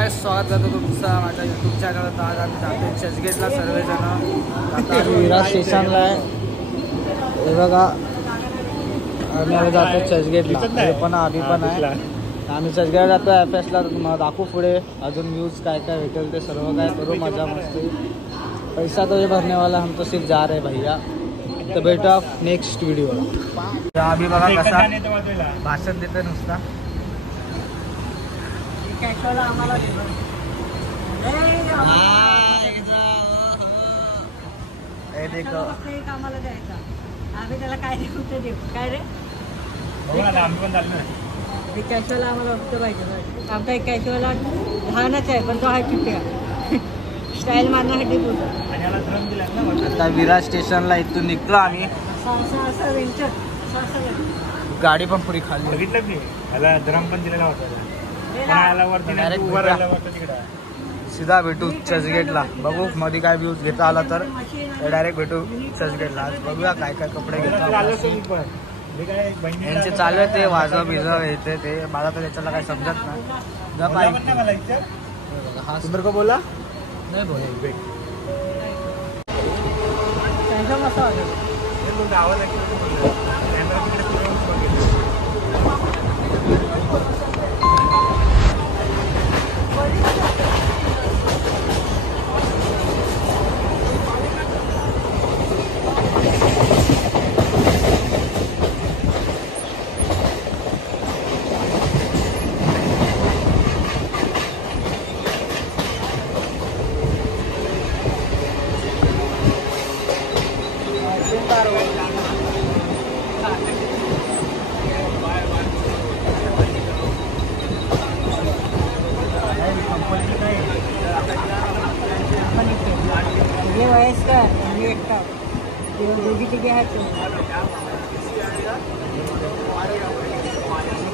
काय स्वागत करतो तुमचं माझ्या यूट्यूब चॅनलवर. आज आम्ही जातो चर्चगेटला सर्वजण. विराज स्टेशनला आहे हे बघा. आम्ही आता जातो चर्चगेटला. पण आधी पण आहे आम्ही चर्चगेट जातो FSला. तुम्हाला दाखवू पुढे अजून व्यूज काय काय भेटेल ते सर्व काय करू मजा मस्ती. पैसा तो ये भरने वाला हम तो सिर्फ जा रहे भैया. तर भेटू नेक्स्ट व्हिडिओला. आम्ही बघा कसा भाषण देते नुसता. आम्हाला द्यायचा आम्ही त्याला काय देऊ ते देऊ. काय रे कॅशवाला आम्हाला फक्त पाहिजे. आमचा एक कॅशवाला लहानच आहे पण तो हा चिट्ट्या स्टाईल मारण्यासाठी बोलतो. आता विराज स्टेशनला इथून निघतो आम्ही. गाडी पण पुरी खाली बघितलं मी. याला ड्रम पण दिलेला होता. सीधा भेटू चर्चगेटला. बघू मध्ये काय व्ह्यूज घेता आला तर डायरेक्ट भेटू चर्चगेटला. आज बघूया काय काय कपडे घेतो. यांचे चालू आहे ते वाजव बिजव येते ते. मला तर त्याच्याला काही समजत नाही. हा सुंदर को बोला नाही बोला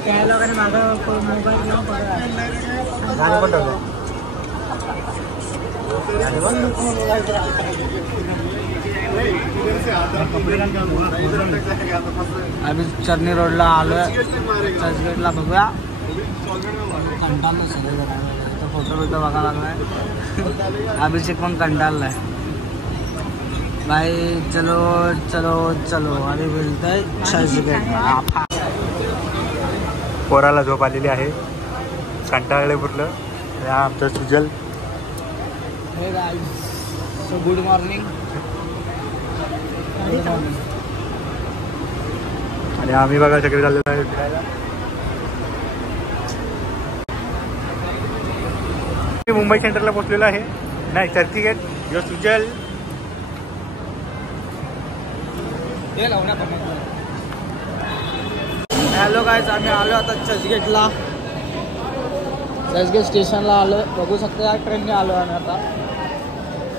त्या लोकांनी माझा मोबाईल घेऊन आम्ही चर्नी रोडला आलोय चर्चगेटला. बघूया कंटाळलो सगळे फोटो बिटो बघायला लागलाय. अभिषेक पण कंटाळलाय. भाई चलो चलो चलो अरे मिळतंय चर्चगेट. पोराला झोप आलेली आहे. कंटाळले पुरलं. आमचं सुजल. हे गाईज सो गुड मॉर्निंग. आणि आम्ही बघा सगळे चाललेलो आहे फिरायला. मुंबई सेंटरला पोहोचलेलो आहे. नाही चर्चगेट. जो सुजल हॅलो गाईज आम्ही आलो आता चर्चगेटला. चर्चगेट स्टेशनला आलो. बघू शकता या ट्रेनने आलो आम्ही आता.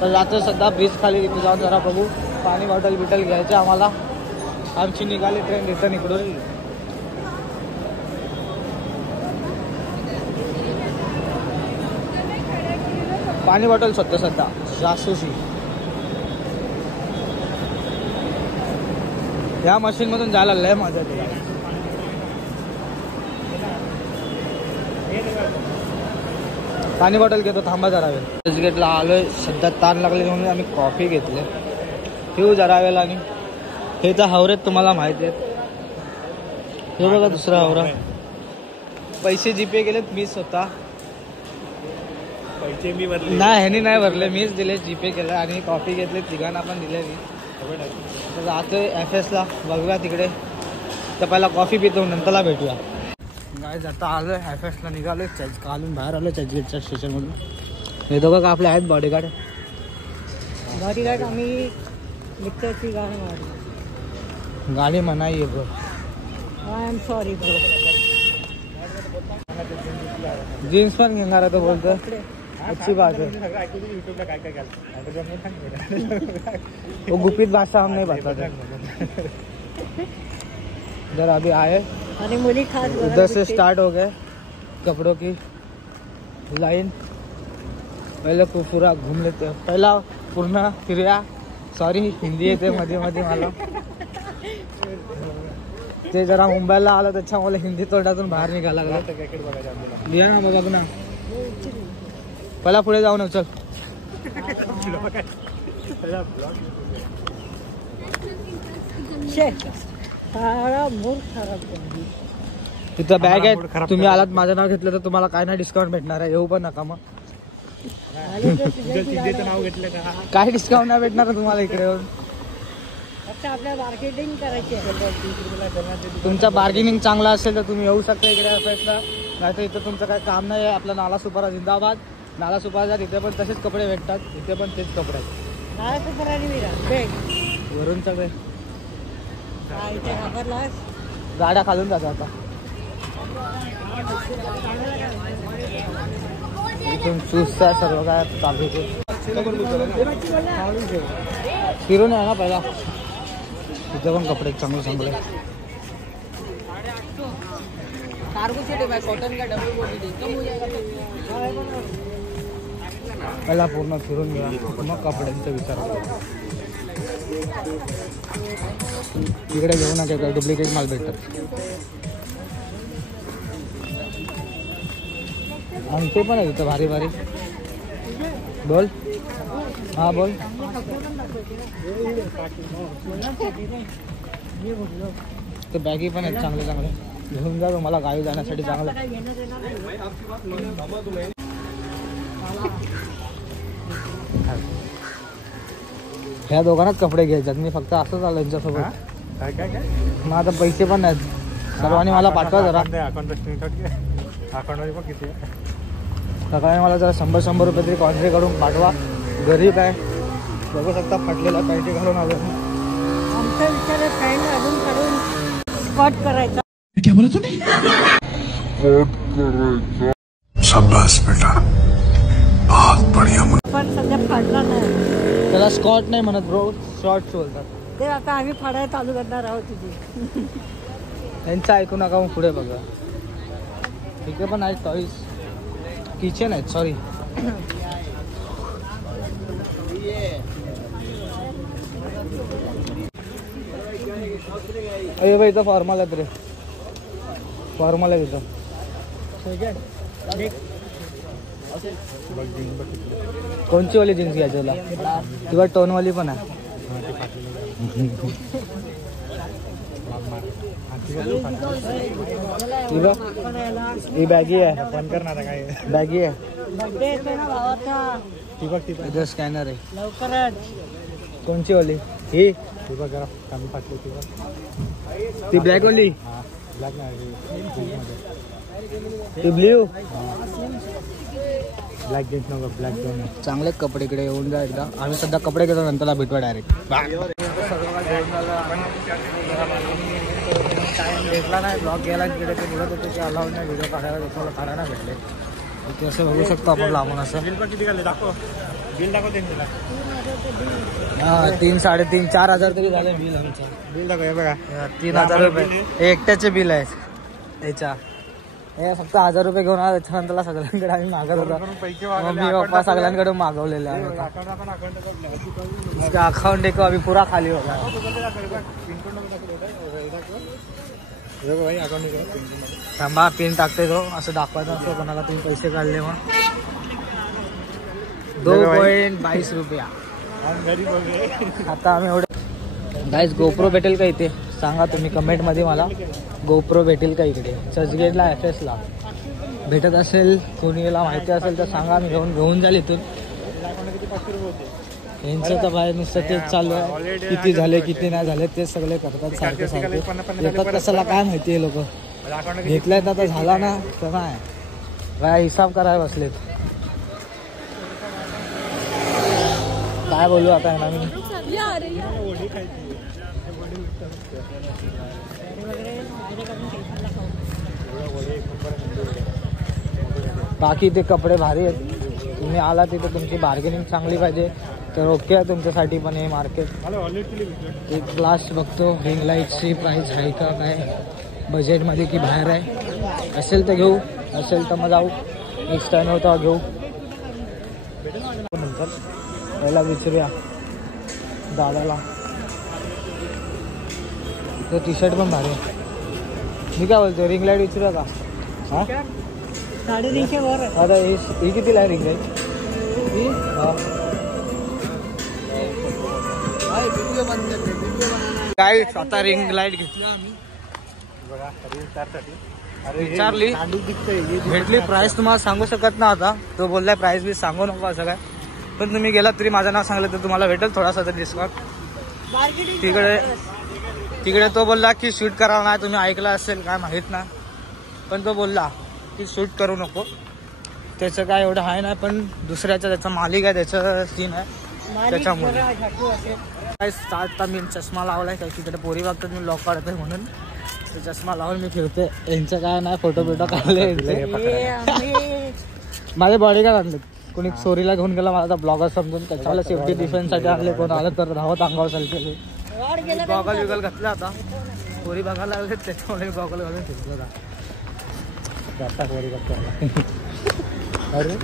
तर जातो सध्या ब्रिज खाली तिथे जाऊन जरा बघू. पाणी बॉटल बिटल घ्यायचे आम्हाला. आमची निघाली ट्रेन रिटर्न इकडून. पाणी बॉटल सध्या जास्तशी या मशीन मधून जायला लय मजा येते. पाणी बॉटल घेतो थांबा जरा वेळ. चर्चगेटला आलोय सध्या ताण लागले म्हणून आम्ही कॉफी घेतले. ठेवू जरा वेळ. आणि हे तर हावरेत तुम्हाला माहिती आहेत. हे बघा दुसरा हावरा. पैसे जीपे केलेत मी स्वतः. पैसे मी भरले नाही ह्यानी नाही भरले मीच दिले. जीपे केलं आणि कॉफी घेतले. तिघांना पण दिले मी. तर जातोय FSला. बघूया तिकडे. तर पहिला कॉफी पितो नंतरला भेटूया. गाईज आता आलोय FSला. निघालोय कालून बाहेर आलोय चर्चगेटच्या स्टेशनमधून. हे दोघं का आपले आहेत बॉडीगार्ड. आम्ही मित्राची गाडी म्हणाई bro. I am sorry bro. Jeans पण घेणार आहे तो बोलतो. अच्छी बात है. वो गुपित भाषा हम नहीं बताते. इधर अभी आए उधर से स्टार्ट हो गए कपड़ों की लाइन. पहले पूरा घूम लेते हैं. पहला पूर्ण फिरूया. सॉरी हिंदी येते मध्ये मध्ये मला. ते जरा मुंबईला आलं त्याच्यामुळे हिंदी तोंडातून बाहेर निघायला लागला. लिहा ना बघा पुन्हा पहिला पुढे जाऊन चल. तिथं बॅग आहे. तुम्ही आलात माझं नाव घेतलं तर तुम्हाला काय नाही डिस्काउंट भेटणार आहे. येऊ पण नका मग. नाव घेतलं का? काय डिस्काउंट नाही भेटणार तुम्हाला इकडे येऊन. आपल्या मार्केटिंग करायची आहे. तुमचा बार्गेनिंग चांगला असेल तर तुम्ही येऊ शकता इकडे असायला. नाही तर इथं तुमचं काय काम नाही आहे. आपला नाला सुपारा जिंदाबाद. नाला सुपारा इथे पण तसेच कपडे भेटतात. इथे पण तेच कपडे आहेत. नाला सुपारा वरून सगळे इथे घाबरलास. गाड्या खालून जातात आता. इथून चूसचा सर्व काय चालू फिरून आहे ना पहिला. तिथे पण कपडे चांगले चांगले. पहिला पूर्ण फिरून घ्या मग कपड्यांचा विचार करा. तिकडे घेऊ नका काय डुप्लिकेट माल भेटतात. आणि ते पण आहे इथं भारी भारी. बोल. हा बोल. ते बॅगी पण आहेत चांगले चांगले. घेऊन जा तुम्हाला गावी जाण्यासाठी चांगलं. ह्या दोघांनाच कपडे घ्यायच्यात. मी फक्त असंच आलो यांच्यासोबत. मग आता पैसे पण नाहीत. सर्वांनी मला पाठवा जरा. सकाळी मला जरा 100-100 रुपये तरी कॉन्ट्री करून पाठवा. गरीब आहे. बघू शकता फाटलेला पॅन्टी घालून आलो. आमचा विचार आहे पॅन्ट अजून काढून स्पॉट करायचा. क्या बोला तूने? शाबाश बेटा, बहुत बढ़िया. पण सध्या फाडला नाही. त्याला स्कॉट नाही म्हणत ब्रो, शॉर्ट्स बोलतात. ते आता आम्ही फाडायला चालू करणार आहोत तुझी. त्यांचं ऐकू नका. मग पुढे बघा. इकडे पण आहेत टॉईज. किचन आहेत. सॉरी. अरे बाई इथं फॉर्मल आहेत रे. फॉर्मल आहे इथं. कोणची वाली जीन्स घ्यायची तुला? किंवा टोनवाली पण आहे. ही बॅगी आहे. बंद करणार काय? बॅगी आहे. बर्थडे येतो ना भावाचा. इथं स्कॅनर आहे. लवकरच. कोणची वाली? ही ती बघ जरा कमी फाटली. ती बघ. ती ब्लॅक वाली. हा ब्लॅक नाही. ती ब्ल्यू. ब्लॅक जीन्स नको. ब्लॅक दोन. चांगले कपडे इकडे येऊन जा एकदा. आम्ही सध्या कपडे घेतो नंतरला भेटवा डायरेक्ट. टाइम भेटला नाही. ब्लॉग गेला तिकडे. ते बोलत होते की अलाउड नाही व्हिडिओ काढायला. तुम्हाला काढायला भेटले. इथे असं बघू शकतो आपण लांबून असं. बिल पण किती घाले दाखव. बिल दाखवते तुला. हा 3-3.5 4,000 तरी झाले बिल आमचं. बिल दाखव. हे बघा 3,000 रुपये. हे एकट्याचे बिल आहे त्याच्या. हे फक्त 1,000 रुपये घेऊन आला. त्याच्यानंतर सगळ्यांकडे आम्ही मागत होतो. मम्मी पप्पा सगळ्यांकडे मागवलेले आहे. अकाउंट देखो अभी पूरा खाली होगा. थांबा पिन टाकते तो. असं दाखवायचं असं कोणाला तुम्ही पैसे काढले. मग 2.22 रुपया. आता आम्ही एवढे. गाईज गोप्रो भेटेल का इथे? सांगा तुम्ही कमेंटमध्ये मला. गोप्रो भेटेल का इकडे चर्चगेटला FSला? भेटत असेल कोणीला माहिती असेल तर सांगा. मी घेऊन जाईल इथून. यांचं तर बाहेर नुसतं तेच चालू आहे. किती झाले किती नाही झाले तेच सगळे करतात सारखे सारखे. येतात कशाला काय माहिती आहे. लोक घेतल्यात आता झाला ना तर नाही काय हिसाब करायला बसलेत. काय बोलू आता ना मी. बाकी ते कपडे भारी आहेत. तुम्ही आला तिथे तुमची बार्गेनिंग चांगली पाहिजे तर ओके आहे तुमच्यासाठी. पण हे मार्केट एक क्लास बघतो. रिंग लाईटची प्राईस आहे का काय बजेटमध्ये की बाहेर आहे? असेल तर घेऊ, असेल तर मग जाऊ. नेक्स्ट टाइम होता घेऊ. नंतर पहिला विचारूया दादाला. तो टी शर्ट पण भारी आहे. मी काय बोलतो रिंग लाईट विचारूया का? हां 350 वर आहे. आता ही कितीला आहे रिंग आहे ही? काय आता रिंग लाईट घेतली आम्ही बघा रील स्टारसाठी. विचारली भेटली. प्राइस तुम्हाला सांगू शकत ना आता. तो बोललाय प्राइस बी सांगू नको असं काय, पण तुम्ही गेलात तरी माझं नाव सांगलं तर तुम्हाला भेटेल थोडासा तरी डिस्काउंट. तिकडे तो बोलला की शूट करा नाही. तुम्ही ऐकला असेल काय माहित ना, पण तो बोलला की शूट करू नको. त्याचं काय एवढं आहे ना, पण दुसऱ्याचा त्याचा मालिक आहे त्याचं सीन आहे त्याच्यामुळे. काय आता मी चष्मा लावलाय काय तिकडे पोरी बघतात मी लॉक काढतोय म्हणून चष्मा लावून मी फिरते. यांचं काय नाही फोटो बिटो काढले. माझे बॉडीगार्ड आणले. कोणी चोरीला घेऊन गेला माझा ब्लॉगर समजून त्याच्याला सेफ्टी डिफेन्ससाठी आणले. कोण आलं तर धावत अंगावर चालते. गॉगल विगल घातला आता पोरी बघायला लागले त्याच्यामुळे गॉगल घालून फिरतो.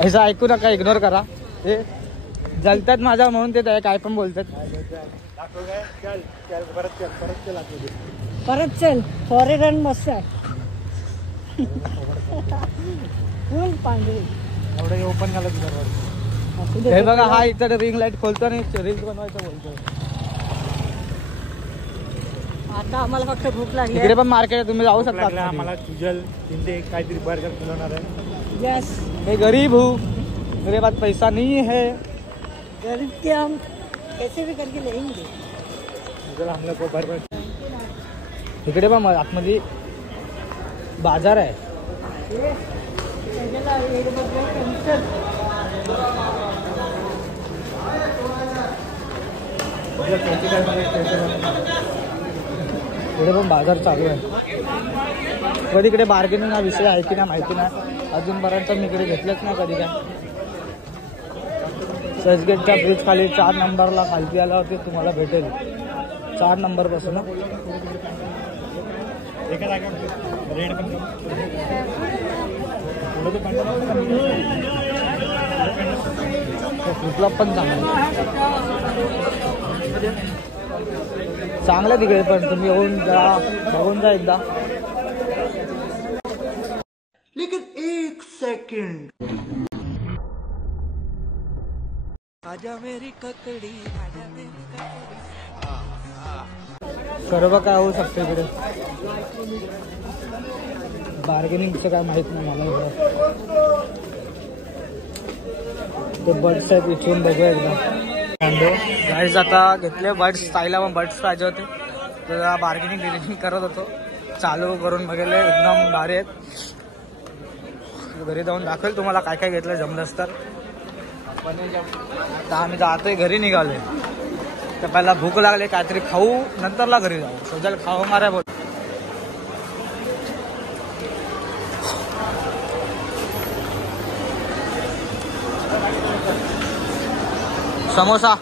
असं ऐकू नका, इग्नोर करा. हे जलतात माझ्या म्हणून ते काय पण बोलतात. परत चल फॉरेन मस्त आहे. फुल पांढरी एवढं ओपन झालं. हे बघा हा इथं रिंग लाईट खोलतो आणि रील्स बनवायचं बोलतो. आता आम्हाला फक्त भूक लागली. इकडे पण मार्केट आहे, तुम्ही जाऊ शकता. आम्हाला सुजल तिथे काहीतरी बर्गर बनवणार आहे. यस मैं गरीब हूँ, मेरे पास पैसा नहीं है. गरीब के हम कैसे भी करके लेंगे. हम लोग को बर्गर. इकडे पण आतमध्ये बाजार आहे. इकडे पण बाजार चालू आहे. कधी इकडे बार्गेनिंग हा विषय आहे की नाही माहिती नाही. अजूनपर्यंत मी इकडे घेतलंच नाही कधी काय. चर्चगेटच्या ब्रिज खाली 4 नंबरला खालती आला होते तुम्हाला भेटेल. 4 नंबर पासून रेड पण कुठला पण चांगलं तिकडे पण तुम्ही येऊन जा बघून जा एकदा. लेकिन 1 सेकंड आजा मेरी ककडी. सर्व काय होऊ शकतं इकडे. बार्गेनिंगचं काय माहित नाही मला. ते बर्ड्स आहेत इथून बघूया एकदा. गाईज आता घेतले बर्ड्स. ताईला पण बर्ड्स पाहिजे होते तर बार्गेनिंग करत होतो. चालू करून बघितले एकदम भारी आहेत. घरी जाऊन दाखवेल तुम्हाला काय काय घेतलं जमलंच तर. आता आम्ही जातोय घरी निघालोय. तर पहिला भूक लागले काहीतरी खाऊ नंतरला घरी जाऊ. सोजल खाऊ मारा बोल. समोसा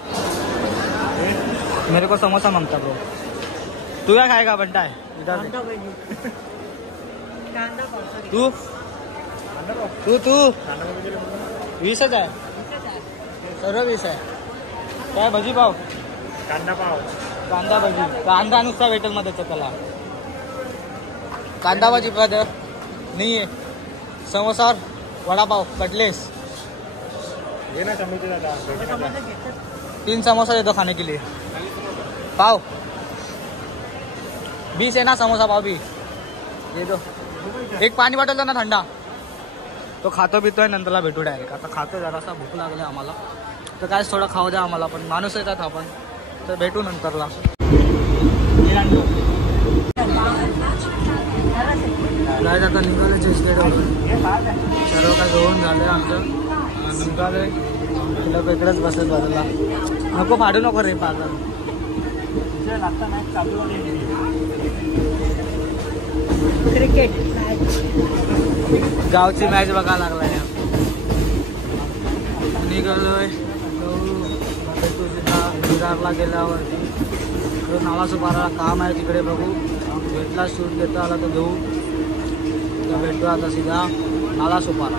मेरे को समोसा मांगता ब्रो. तू क्या खाएगा बंटा है इधर तू तू तू 20च आहे. सर्व 20 आहे. काय भजी पाव कांदा पाव कांदा भजी. कांदा नुसता भेटेल मध्ये त्याला. कांदा भजी पद नाही आहे. समोसा और वडापाव कटलेस. ये ना समोसे दादा. 3 समोसा दे दो खाने के लिए. पाव 20 है ना समोसा पाव भी दे दो. एक पाणी बॉटल दो ना थंडा. तो खातो पितोय नंतरला भेटू डायरेक्ट. आता खातो जरासा भूक लागले आम्हाला तर काय थोडं खाऊ द्या आम्हाला पण. माणूस येतात आपण तर भेटू नंतरला. जायचं आता निघाले चर्चगेटवर. सर्व काय घेऊन झालं आमचं. निघाले तिला इकडेच बसेल बाजूला. नको फाडू नको रे पागल. आता मॅच चालू झाली. क्रिकेट गावची मॅच बघायला लागलाय. निघालोय भेटू तिथं विरारला गेल्यावर नालासोपारा काम आहे तिकडे बघू. भेटला शूट घेता आला तर घेऊ. भेटू आता सीधा नालासोपारा.